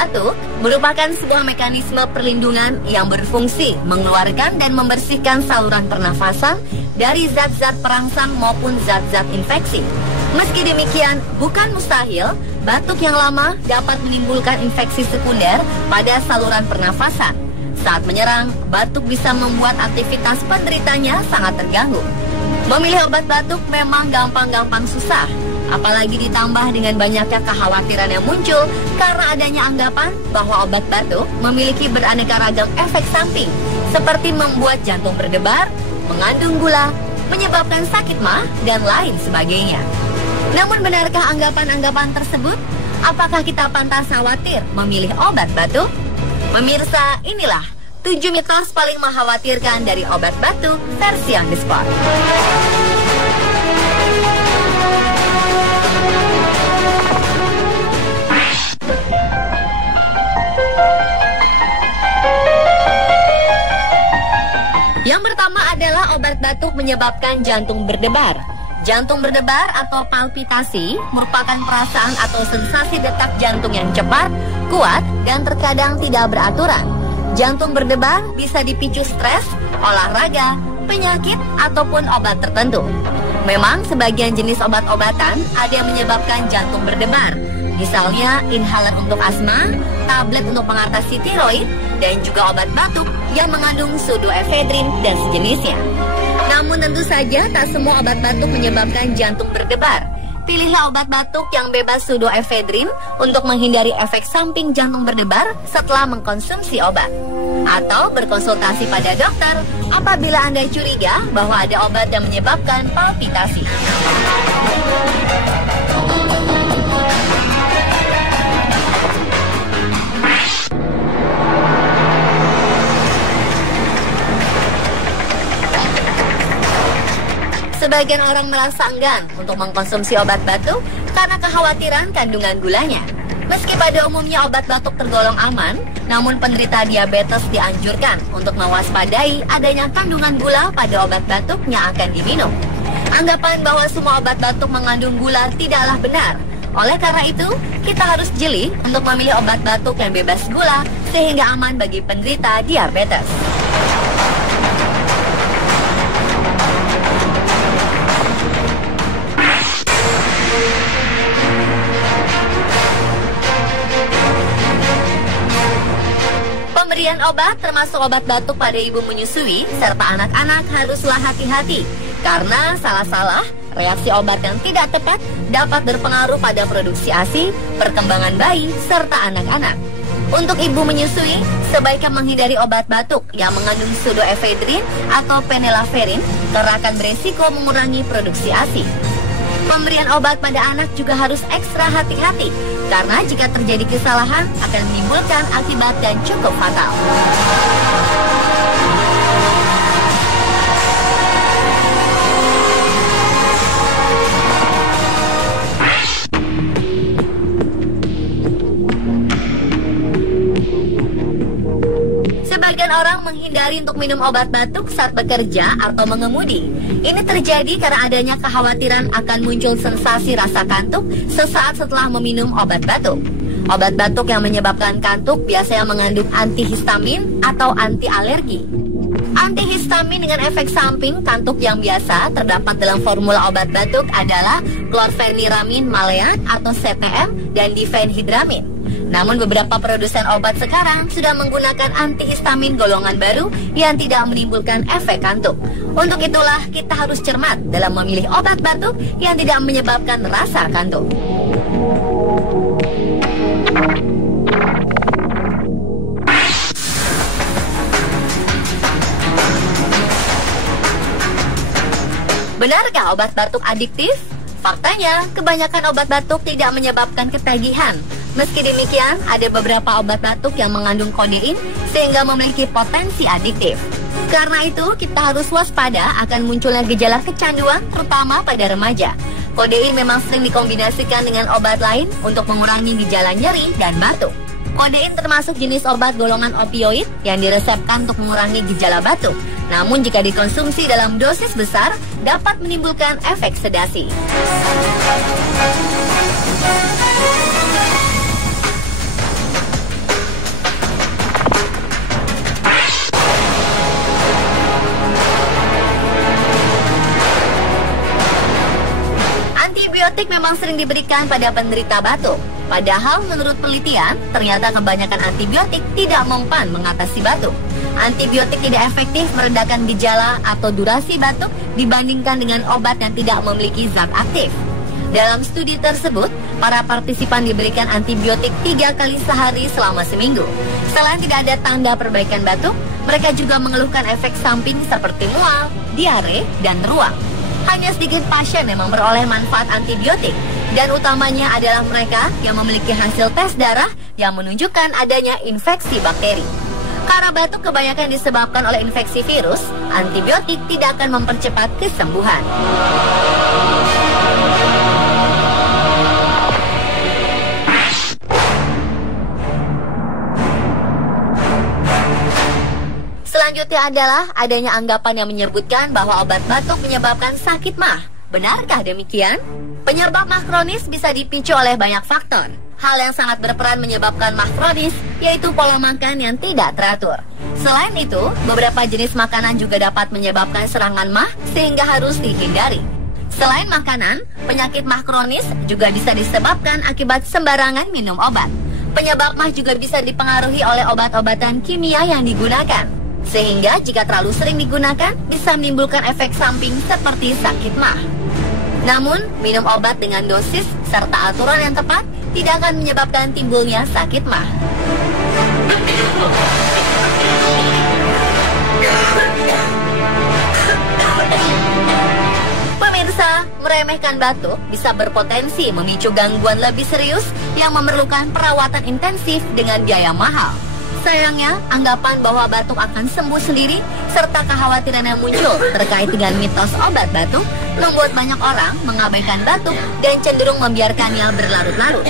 Batuk merupakan sebuah mekanisme perlindungan yang berfungsi mengeluarkan dan membersihkan saluran pernafasan dari zat-zat perangsang maupun zat-zat infeksi. Meski demikian, bukan mustahil batuk yang lama dapat menimbulkan infeksi sekunder pada saluran pernafasan. Saat menyerang, batuk bisa membuat aktivitas penderitanya sangat terganggu. Memilih obat batuk memang gampang-gampang susah, apalagi ditambah dengan banyaknya kekhawatiran yang muncul karena adanya anggapan bahwa obat batuk memiliki beraneka ragam efek samping, seperti membuat jantung berdebar, mengandung gula, menyebabkan sakit mah, dan lain sebagainya. Namun benarkah anggapan-anggapan tersebut? Apakah kita pantas khawatir memilih obat batuk? Pemirsa, inilah 7 mitos paling mengkhawatirkan dari obat batuk versi On The Spot. Yang pertama adalah obat batuk menyebabkan jantung berdebar. Jantung berdebar atau palpitasi merupakan perasaan atau sensasi detak jantung yang cepat, kuat, dan terkadang tidak beraturan. Jantung berdebar bisa dipicu stres, olahraga, penyakit, ataupun obat tertentu. Memang sebagian jenis obat-obatan ada yang menyebabkan jantung berdebar. Misalnya inhaler untuk asma, tablet untuk mengatasi tiroid, dan juga obat batuk yang mengandung pseudoephedrine dan sejenisnya. Namun tentu saja tak semua obat batuk menyebabkan jantung berdebar. Pilihlah obat batuk yang bebas pseudoephedrine untuk menghindari efek samping jantung berdebar setelah mengkonsumsi obat. Atau berkonsultasi pada dokter apabila Anda curiga bahwa ada obat yang menyebabkan palpitasi. Sebagian orang merasa enggan untuk mengkonsumsi obat batuk karena kekhawatiran kandungan gulanya. Meski pada umumnya obat batuk tergolong aman, namun penderita diabetes dianjurkan untuk mewaspadai adanya kandungan gula pada obat batuk yang akan diminum. Anggapan bahwa semua obat batuk mengandung gula tidaklah benar. Oleh karena itu, kita harus jeli untuk memilih obat batuk yang bebas gula sehingga aman bagi penderita diabetes. Pemberian obat termasuk obat batuk pada ibu menyusui serta anak-anak haruslah hati-hati karena salah-salah reaksi obat yang tidak tepat dapat berpengaruh pada produksi ASI, perkembangan bayi, serta anak-anak. Untuk ibu menyusui, sebaiknya menghindari obat batuk yang mengandung pseudoephedrine atau phenylephrine karena akan beresiko mengurangi produksi ASI. Pemberian obat pada anak juga harus ekstra hati-hati karena jika terjadi kesalahan akan menimbulkan akibat dan cukup fatal. Sebagian orang menghindari untuk minum obat batuk saat bekerja atau mengemudi. Ini terjadi karena adanya kekhawatiran akan muncul sensasi rasa kantuk sesaat setelah meminum obat batuk. Obat batuk yang menyebabkan kantuk biasanya mengandung antihistamin atau anti alergi. Antihistamin dengan efek samping kantuk yang biasa terdapat dalam formula obat batuk adalah chlorpheniramine maleat atau CTM dan diphenhidramin. Namun beberapa produsen obat sekarang sudah menggunakan antihistamin golongan baru yang tidak menimbulkan efek kantuk. Untuk itulah kita harus cermat dalam memilih obat batuk yang tidak menyebabkan rasa kantuk. Benarkah obat batuk adiktif? Faktanya, kebanyakan obat batuk tidak menyebabkan ketagihan. Meski demikian, ada beberapa obat batuk yang mengandung kodein sehingga memiliki potensi adiktif. Karena itu, kita harus waspada akan munculnya gejala kecanduan, terutama pada remaja. Kodein memang sering dikombinasikan dengan obat lain untuk mengurangi gejala nyeri dan batuk. Kodein termasuk jenis obat golongan opioid yang diresepkan untuk mengurangi gejala batuk. Namun jika dikonsumsi dalam dosis besar, dapat menimbulkan efek sedasi. Antibiotik memang sering diberikan pada penderita batuk. Padahal menurut penelitian, ternyata kebanyakan antibiotik tidak mempan mengatasi batuk. Antibiotik tidak efektif meredakan gejala atau durasi batuk dibandingkan dengan obat yang tidak memiliki zat aktif. Dalam studi tersebut, para partisipan diberikan antibiotik 3 kali sehari selama seminggu. Selain tidak ada tanda perbaikan batuk, mereka juga mengeluhkan efek samping seperti mual, diare, dan ruam. Hanya sedikit pasien yang memperoleh manfaat antibiotik, dan utamanya adalah mereka yang memiliki hasil tes darah yang menunjukkan adanya infeksi bakteri. Karena batuk kebanyakan disebabkan oleh infeksi virus, antibiotik tidak akan mempercepat kesembuhan. Selanjutnya adalah adanya anggapan yang menyebutkan bahwa obat batuk menyebabkan sakit mah. Benarkah demikian? Penyebab mah kronis bisa dipicu oleh banyak faktor. Hal yang sangat berperan menyebabkan mah kronis yaitu pola makan yang tidak teratur. Selain itu, beberapa jenis makanan juga dapat menyebabkan serangan mah sehingga harus dihindari. Selain makanan, penyakit mah kronis juga bisa disebabkan akibat sembarangan minum obat. Penyebab mah juga bisa dipengaruhi oleh obat-obatan kimia yang digunakan. Sehingga jika terlalu sering digunakan, bisa menimbulkan efek samping seperti sakit mah. Namun, minum obat dengan dosis serta aturan yang tepat tidak akan menyebabkan timbulnya sakit mah. Pemirsa, meremehkan batuk bisa berpotensi memicu gangguan lebih serius yang memerlukan perawatan intensif dengan biaya mahal. Sayangnya, anggapan bahwa batuk akan sembuh sendiri serta kekhawatiran yang muncul terkait dengan mitos obat batuk membuat banyak orang mengabaikan batuk dan cenderung membiarkannya berlarut-larut.